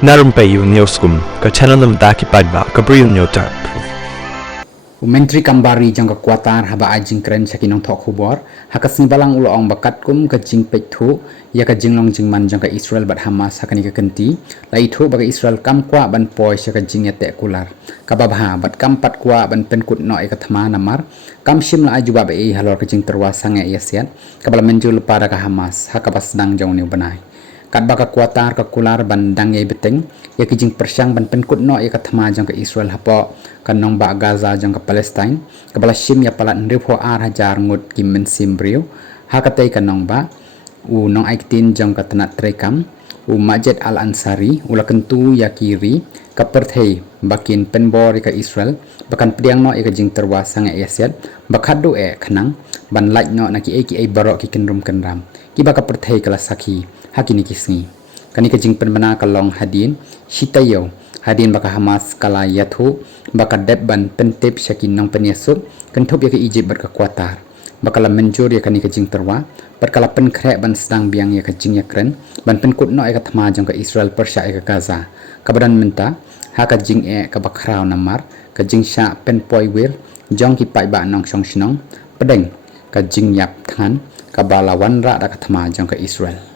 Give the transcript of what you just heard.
Narum payu neoskum ka channel nam daki padba ka briu neotar. Menteri Kambari jang kekuatan haba ajing keren sakinong thok hubor hakas balang ulo ong bakat kum ka jing pethu ya ka jinglong jingman jang ka Israel bat Hamas hakani ka kenti lai thu baga Israel kam kwa ban poi sa ka jing yate kular ka babha bat kam pat kwa ban pen kut no e ka thama namar kam shim la aju ba e halor ka jing terwa sange yasiat ka bala menjul para ka Hamas hakabas dang jong ni banai kat baka kuatar ka kular bandang ye beteng ya kijing persyang ban penkut no ya kathama jang ka Israel hapo kan nong ba Gaza jang ka Palestine ka bala shim ya palat ndripo ar hajar ngut kim men simbriu hakatai kan nong ba u nong aiktin jang ka tanat trekam u Majid Al Ansari ula kentu ya kiri ka perthei bakin penbor ka Israel bakan pediang no ya jing terwa sange yasiat bakadu e khanang ban laj no na ki e barok ki kenrum kenram ki baka perthei kala sakhi hakini kisni kani ka jing penbana kalong hadin shitayo hadin baka Hamas kala yathu baka debban pentep shakin nong penyesut kenthop ya ke Egypt berka kuatar bakala menjur ya kani ka jing terwa perkala pen krek ban sedang biang ya ka jing ya kren ban pen kut no ya ka thama jong ka Israel persya ya ka Gaza kabadan menta ha ka jing e ka bakrau namar ka jing sha pen poi wir jong ki pai ba nong song shnong pedeng ka jing yap than ka balawan ra da ka thama jong ka Israel